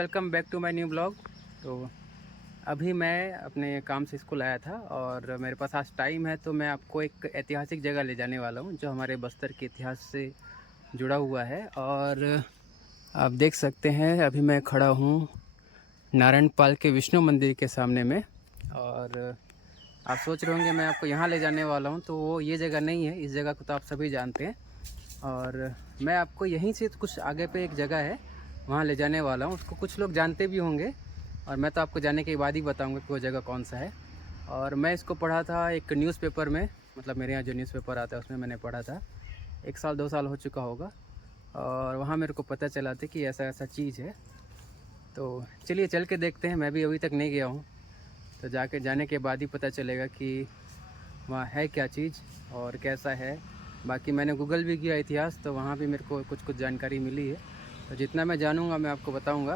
Welcome back to my new blog. तो अभी मैं अपने काम से स्कूल आया था और मेरे पास आज टाइम है, तो मैं आपको एक ऐतिहासिक जगह ले जाने वाला हूँ जो हमारे बस्तर के इतिहास से जुड़ा हुआ है। और आप देख सकते हैं अभी मैं खड़ा हूँ नारायणपाल के विष्णु मंदिर के सामने में। और आप सोच रहे होंगे मैं आपको यहाँ ले जाने वाला हूँ, तो वो ये जगह नहीं है। इस जगह को तो आप सभी जानते हैं और मैं आपको यहीं से कुछ आगे पे एक जगह है वहाँ ले जाने वाला हूँ। उसको कुछ लोग जानते भी होंगे और मैं तो आपको जाने के बाद ही बताऊँगा कि वो जगह कौन सा है। और मैं इसको पढ़ा था एक न्यूज़पेपर में, मतलब मेरे यहाँ जो न्यूज़पेपर आता है उसमें मैंने पढ़ा था। 1 साल 2 साल हो चुका होगा और वहाँ मेरे को पता चला था कि ऐसा ऐसा चीज़ है। तो चलिए चल के देखते हैं। मैं भी अभी तक नहीं गया हूँ, तो जाने के बाद ही पता चलेगा कि वहाँ है क्या चीज़ और कैसा है। बाकी मैंने गूगल भी किया इतिहास, तो वहाँ भी मेरे को कुछ जानकारी मिली है। तो जितना मैं जानूँगा मैं आपको बताऊँगा।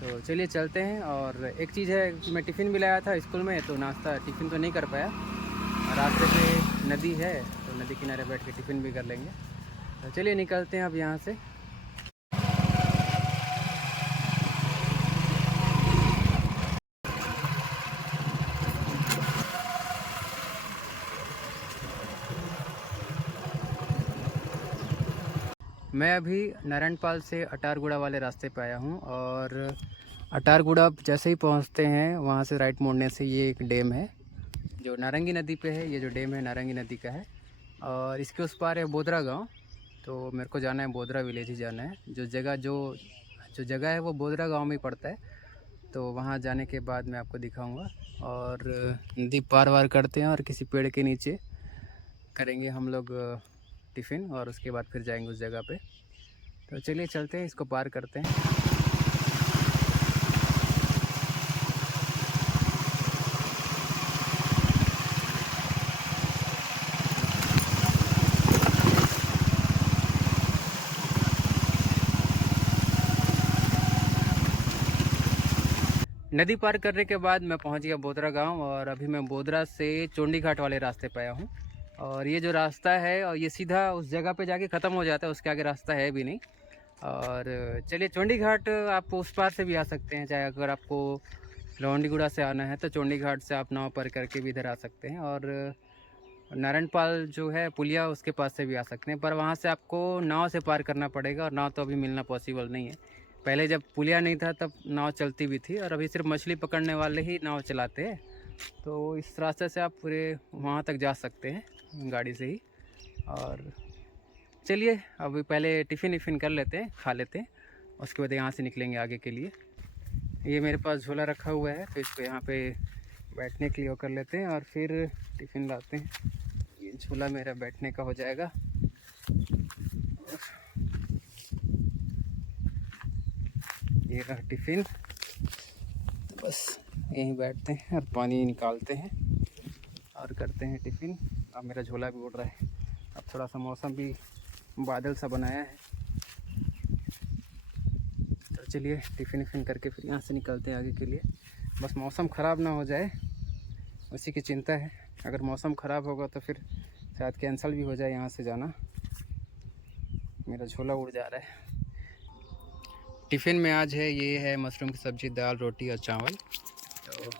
तो चलिए चलते हैं। और एक चीज़ है कि मैं टिफ़िन भी लाया था स्कूल में, तो नाश्ता टिफ़िन तो नहीं कर पाया। रास्ते पे नदी है, तो नदी किनारे बैठ के टिफ़िन भी कर लेंगे। तो चलिए निकलते हैं अब यहाँ से। मैं अभी नारायणपाल से अटारगुड़ा वाले रास्ते पे आया हूँ और अटारगुड़ा जैसे ही पहुँचते हैं वहाँ से राइट मोड़ने से ये एक डैम है जो नारंगी नदी पे है। ये जो डैम है नारंगी नदी का है और इसके उस पार है बोदरा गांव। तो मेरे को जाना है बोदरा विलेज ही जाना है। जो जगह है वो बोदरा गांव में ही पड़ता है। तो वहाँ जाने के बाद मैं आपको दिखाऊंगा। और नदी पार वार करते हैं और किसी पेड़ के नीचे करेंगे हम लोग टिफ़िन और उसके बाद फिर जाएंगे उस जगह पे। तो चलिए चलते हैं, इसको पार करते हैं। नदी पार करने के बाद मैं पहुंच गया बोदरा गांव और अभी मैं बोदरा से चोंडी घाट वाले रास्ते पे आया हूं। और ये जो रास्ता है और ये सीधा उस जगह पे जाके ख़त्म हो जाता है, उसके आगे रास्ता है भी नहीं। और चलिए चोंडी घाट आप उस पार से भी आ सकते हैं, चाहे अगर आपको लौंडीगुड़ा से आना है तो चोंडी घाट से आप नाव पर करके भी इधर आ सकते हैं। और नारायणपाल जो है पुलिया उसके पास से भी आ सकते हैं, पर वहाँ से आपको नाव से पार करना पड़ेगा और नाव तो अभी मिलना पॉसिबल नहीं है। पहले जब पुलिया नहीं था तब नाव चलती भी थी और अभी सिर्फ मछली पकड़ने वाले ही नाव चलाते हैं। तो इस रास्ते से आप पूरे वहाँ तक जा सकते हैं गाड़ी से ही। और चलिए अभी पहले टिफ़िन विफ़िन कर लेते हैं, खा लेते हैं, उसके बाद यहाँ से निकलेंगे आगे के लिए। ये मेरे पास झोला रखा हुआ है, तो इसको यहाँ पे बैठने के लिए वो कर लेते हैं और फिर टिफ़िन लाते हैं। ये झूला मेरा बैठने का हो जाएगा। ये रहा टिफ़िन, तो बस यहीं बैठते हैं और पानी निकालते हैं और करते हैं टिफ़िन। अब मेरा झोला भी उड़ रहा है। अब थोड़ा सा मौसम भी बादल सा बनाया है, तो चलिए टिफ़िन विफ़िन करके फिर यहाँ से निकलते हैं आगे के लिए। बस मौसम ख़राब ना हो जाए, उसी की चिंता है। अगर मौसम ख़राब होगा तो फिर शायद कैंसिल भी हो जाए यहाँ से जाना। मेरा झोला उड़ जा रहा है। टिफ़िन में आज है, ये है मशरूम की सब्ज़ी, दाल, रोटी और चावल। तो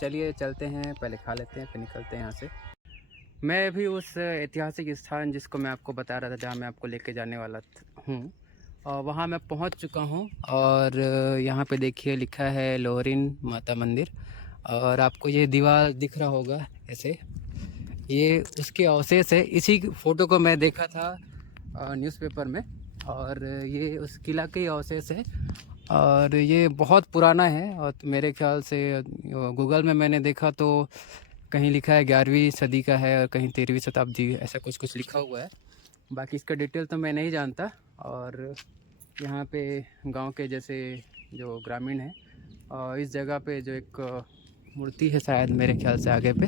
चलिए चलते हैं, पहले खा लेते हैं फिर निकलते हैं यहाँ से। मैं भी उस ऐतिहासिक स्थान जिसको मैं आपको बता रहा था, जहाँ मैं आपको लेके जाने वाला हूँ, और वहाँ मैं पहुँच चुका हूँ। और यहाँ पे देखिए लिखा है लोहरीन माता मंदिर। और आपको ये दीवार दिख रहा होगा ऐसे, ये उसके अवशेष है। इसी फ़ोटो को मैं देखा था न्यूज़पेपर में और ये उस किला के ही अवशेष है। और ये बहुत पुराना है और मेरे ख्याल से गूगल में मैंने देखा तो कहीं लिखा है 11वीं सदी का है और कहीं 13वीं शताब्दी, ऐसा कुछ कुछ लिखा हुआ है। बाकी इसका डिटेल तो मैं नहीं जानता। और यहाँ पे गांव के जैसे जो ग्रामीण है और इस जगह पे जो एक मूर्ति है शायद मेरे ख्याल से आगे पे,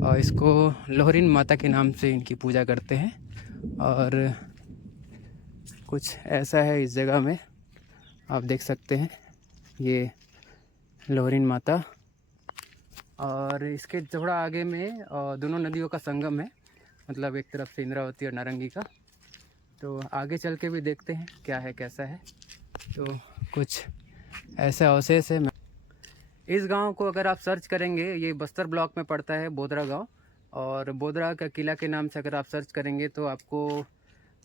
और इसको लोहरीन माता के नाम से इनकी पूजा करते हैं। और कुछ ऐसा है इस जगह में, आप देख सकते हैं ये लोहरीन माता। और इसके थोड़ा आगे में दोनों नदियों का संगम है, मतलब एक तरफ से इंद्रावती और नारंगी का। तो आगे चल के भी देखते हैं क्या है कैसा है। तो कुछ ऐसे अवशेष है। इस गांव को अगर आप सर्च करेंगे, ये बस्तर ब्लॉक में पड़ता है, बोदरा गांव। और बोदरा का किला के नाम से अगर आप सर्च करेंगे तो आपको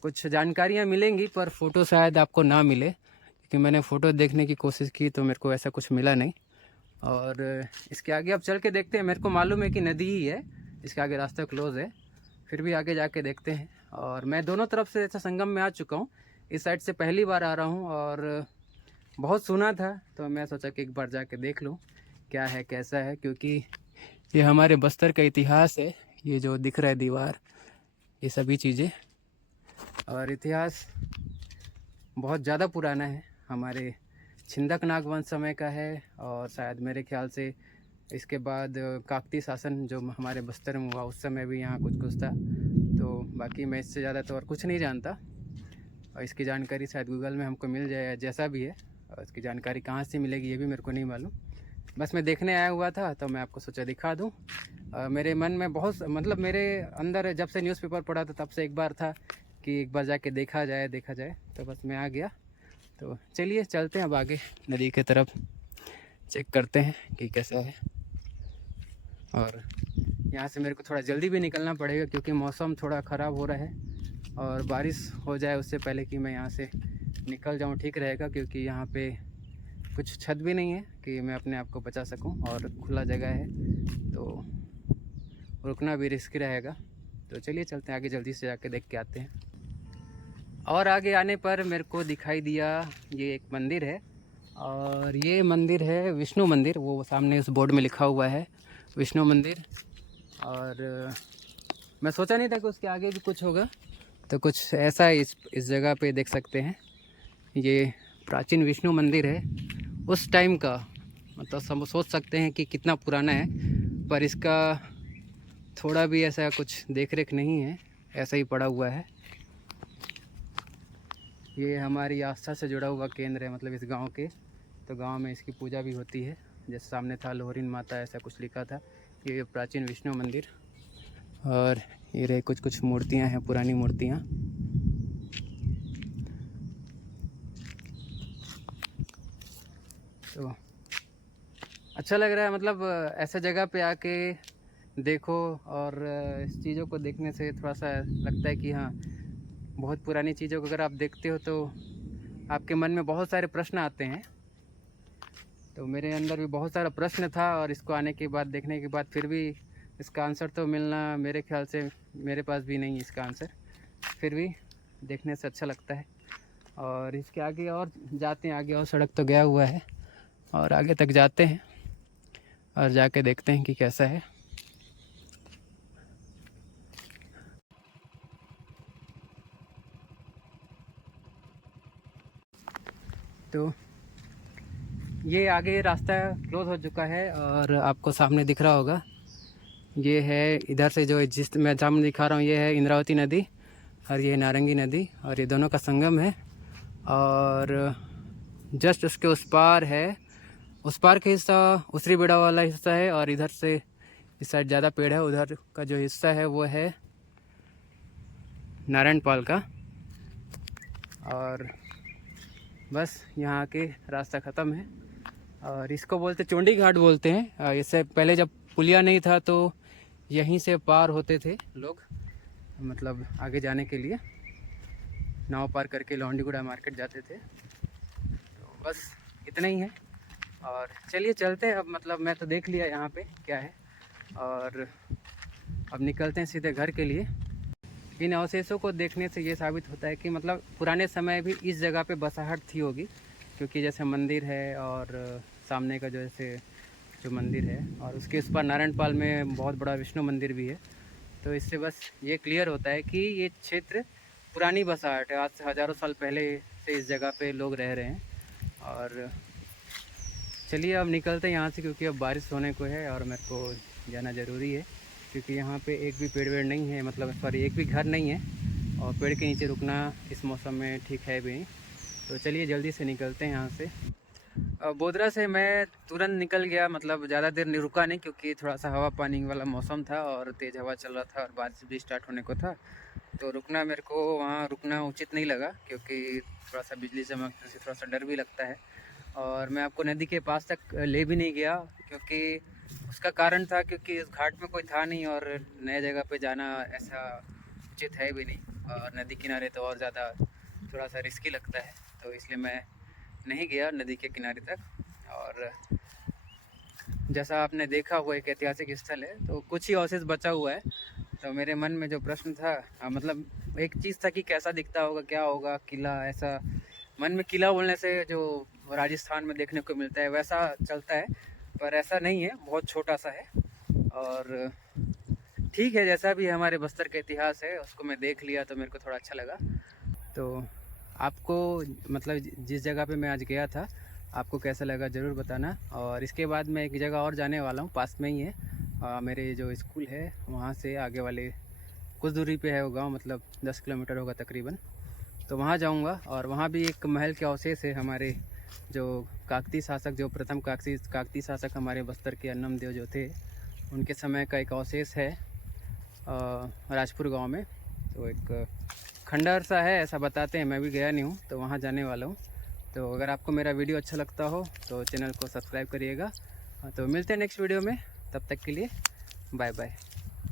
कुछ जानकारियां मिलेंगी, पर फ़ोटो शायद आपको ना मिले, क्योंकि मैंने फ़ोटो देखने की कोशिश की तो मेरे को ऐसा कुछ मिला नहीं। और इसके आगे अब चल के देखते हैं। मेरे को मालूम है कि नदी ही है, इसके आगे रास्ता क्लोज़ है, फिर भी आगे जाके देखते हैं। और मैं दोनों तरफ से ऐसा संगम में आ चुका हूँ, इस साइड से पहली बार आ रहा हूँ और बहुत सुना था, तो मैं सोचा कि एक बार जाके देख लूँ क्या है कैसा है, क्योंकि ये हमारे बस्तर का इतिहास है। ये जो दिख रहा है दीवार, ये सभी चीज़ें, और इतिहास बहुत ज़्यादा पुराना है, हमारे छिंदक नाग वंश समय का है। और शायद मेरे ख्याल से इसके बाद काकती शासन जो हमारे बस्तर में हुआ उस समय भी यहाँ कुछ था। तो बाकी मैं इससे ज़्यादा तो और कुछ नहीं जानता, और इसकी जानकारी शायद गूगल में हमको मिल जाए, जैसा भी है। और इसकी जानकारी कहाँ से मिलेगी ये भी मेरे को नहीं मालूम, बस मैं देखने आया हुआ था तो मैं आपको सोचा दिखा दूँ। मेरे मन में बहुत, मतलब मेरे अंदर जब से न्यूज़पेपर पढ़ा था तब से एक बार था कि एक बार जाके देखा जाए, तो बस मैं आ गया। तो चलिए चलते हैं अब आगे नदी की तरफ, चेक करते हैं कि कैसा है। और यहाँ से मेरे को थोड़ा जल्दी भी निकलना पड़ेगा क्योंकि मौसम थोड़ा ख़राब हो रहा है, और बारिश हो जाए उससे पहले कि मैं यहाँ से निकल जाऊँ ठीक रहेगा, क्योंकि यहाँ पे कुछ छत भी नहीं है कि मैं अपने आप को बचा सकूं, और खुला जगह है तो रुकना भी रिस्की रहेगा। तो चलिए चलते हैं आगे, जल्दी से जाके देख के आते हैं। और आगे आने पर मेरे को दिखाई दिया ये एक मंदिर है, और ये मंदिर है विष्णु मंदिर, वो सामने उस बोर्ड में लिखा हुआ है विष्णु मंदिर। और मैं सोचा नहीं था कि उसके आगे भी कुछ होगा, तो कुछ ऐसा इस जगह पे देख सकते हैं। ये प्राचीन विष्णु मंदिर है उस टाइम का, मतलब सब सोच सकते हैं कि कितना पुराना है, पर इसका थोड़ा भी ऐसा कुछ देख रेख नहीं है, ऐसा ही पड़ा हुआ है। ये हमारी आस्था से जुड़ा हुआ केंद्र है, मतलब इस गांव के, तो गांव में इसकी पूजा भी होती है। जैसे सामने था लोहरीन माता, ऐसा कुछ लिखा था। ये प्राचीन विष्णु मंदिर, और ये रहे कुछ मूर्तियां हैं, पुरानी मूर्तियां। तो अच्छा लग रहा है, मतलब ऐसा जगह पे आके देखो, और इस चीज़ों को देखने से थोड़ा सा लगता है कि हाँ, बहुत पुरानी चीज़ों को अगर आप देखते हो तो आपके मन में बहुत सारे प्रश्न आते हैं। तो मेरे अंदर भी बहुत सारा प्रश्न था, और इसको आने के बाद, देखने के बाद, फिर भी इसका आंसर तो मिलना मेरे ख्याल से मेरे पास भी नहीं है इसका आंसर, फिर भी देखने से अच्छा लगता है। और इसके आगे और जाते हैं, आगे और सड़क तो गया हुआ है, और आगे तक जाते हैं और जाके देखते हैं कि कैसा है। तो ये आगे रास्ता क्लोज हो चुका है, और आपको सामने दिख रहा होगा, ये है इधर से जो जिस मैं सामने दिखा रहा हूँ, ये है इंद्रावती नदी, और ये है नारंगी नदी, और ये दोनों का संगम है। और जस्ट उसके उस पार है, उस पार का हिस्सा उसरी बेड़ा वाला हिस्सा है, और इधर से इस साइड ज़्यादा पेड़ है, उधर का जो हिस्सा है वो है नारायणपाल का। और बस यहाँ के रास्ता ख़त्म है, और इसको बोलते चोंडी घाट बोलते हैं। इससे पहले जब पुलिया नहीं था तो यहीं से पार होते थे लोग, मतलब आगे जाने के लिए नाव पार करके लौंडीगुड़ा मार्केट जाते थे। तो बस इतना ही है, और चलिए चलते हैं अब, मतलब मैं तो देख लिया यहाँ पे क्या है, और अब निकलते हैं सीधे घर के लिए। इन अवशेषों को देखने से ये साबित होता है कि मतलब पुराने समय भी इस जगह पे बसाहट थी होगी, क्योंकि जैसे मंदिर है, और सामने का जैसे जो मंदिर है, और उसके इस पर नारायणपाल में बहुत बड़ा विष्णु मंदिर भी है। तो इससे बस ये क्लियर होता है कि ये क्षेत्र पुरानी बसाहट है, आज से हज़ारों साल पहले से इस जगह पे लोग रह रहे हैं। और चलिए अब निकलते हैं यहाँ से, क्योंकि अब बारिश होने को है और मेरे को जाना ज़रूरी है, क्योंकि यहाँ पे एक भी पेड़ वेड़ नहीं है, मतलब सॉरी एक भी घर नहीं है, और पेड़ के नीचे रुकना इस मौसम में ठीक है भी नहीं। तो चलिए जल्दी से निकलते हैं यहाँ से। बोदरा से मैं तुरंत निकल गया, मतलब ज़्यादा देर नहीं रुका नहीं, क्योंकि थोड़ा सा हवा पानी वाला मौसम था, और तेज़ हवा चल रहा था, और बारिश भी स्टार्ट होने को था। तो रुकना, मेरे को वहाँ रुकना उचित नहीं लगा, क्योंकि थोड़ा सा बिजली चमकने से थोड़ा सा डर भी लगता है। और मैं आपको नदी के पास तक ले भी नहीं गया, क्योंकि उसका कारण था क्योंकि इस घाट में कोई था नहीं और नए जगह पे जाना ऐसा उचित है भी नहीं, और नदी किनारे तो और ज़्यादा थोड़ा सा रिस्की लगता है, तो इसलिए मैं नहीं गया नदी के किनारे तक। और जैसा आपने देखा वो एक ऐतिहासिक स्थल है, तो कुछ ही अवशेष बचा हुआ है। तो मेरे मन में जो प्रश्न था, मतलब एक चीज़ था कि कैसा दिखता होगा, क्या होगा किला, ऐसा मन में किला बोलने से जो राजस्थान में देखने को मिलता है वैसा चलता है, पर ऐसा नहीं है, बहुत छोटा सा है। और ठीक है, जैसा भी हमारे बस्तर का इतिहास है उसको मैं देख लिया तो मेरे को थोड़ा अच्छा लगा। तो आपको मतलब जिस जगह पे मैं आज गया था आपको कैसा लगा ज़रूर बताना। और इसके बाद मैं एक जगह और जाने वाला हूँ, पास में ही है, मेरे जो स्कूल है वहाँ से आगे वाले कुछ दूरी पे है वो गांव, मतलब 10 किलोमीटर होगा तकरीबन। तो वहाँ जाऊँगा और वहाँ भी एक महल के अवशेष है, हमारे जो काकती शासक, जो प्रथम काकती शासक हमारे बस्तर के अन्नम देव जो थे उनके समय का एक अवशेष है राजपुर गांव में। तो एक खंडहर सा है ऐसा बताते हैं, मैं भी गया नहीं हूँ, तो वहाँ जाने वाला हूँ। तो अगर आपको मेरा वीडियो अच्छा लगता हो तो चैनल को सब्सक्राइब करिएगा। तो मिलते हैं नेक्स्ट वीडियो में, तब तक के लिए बाय बाय।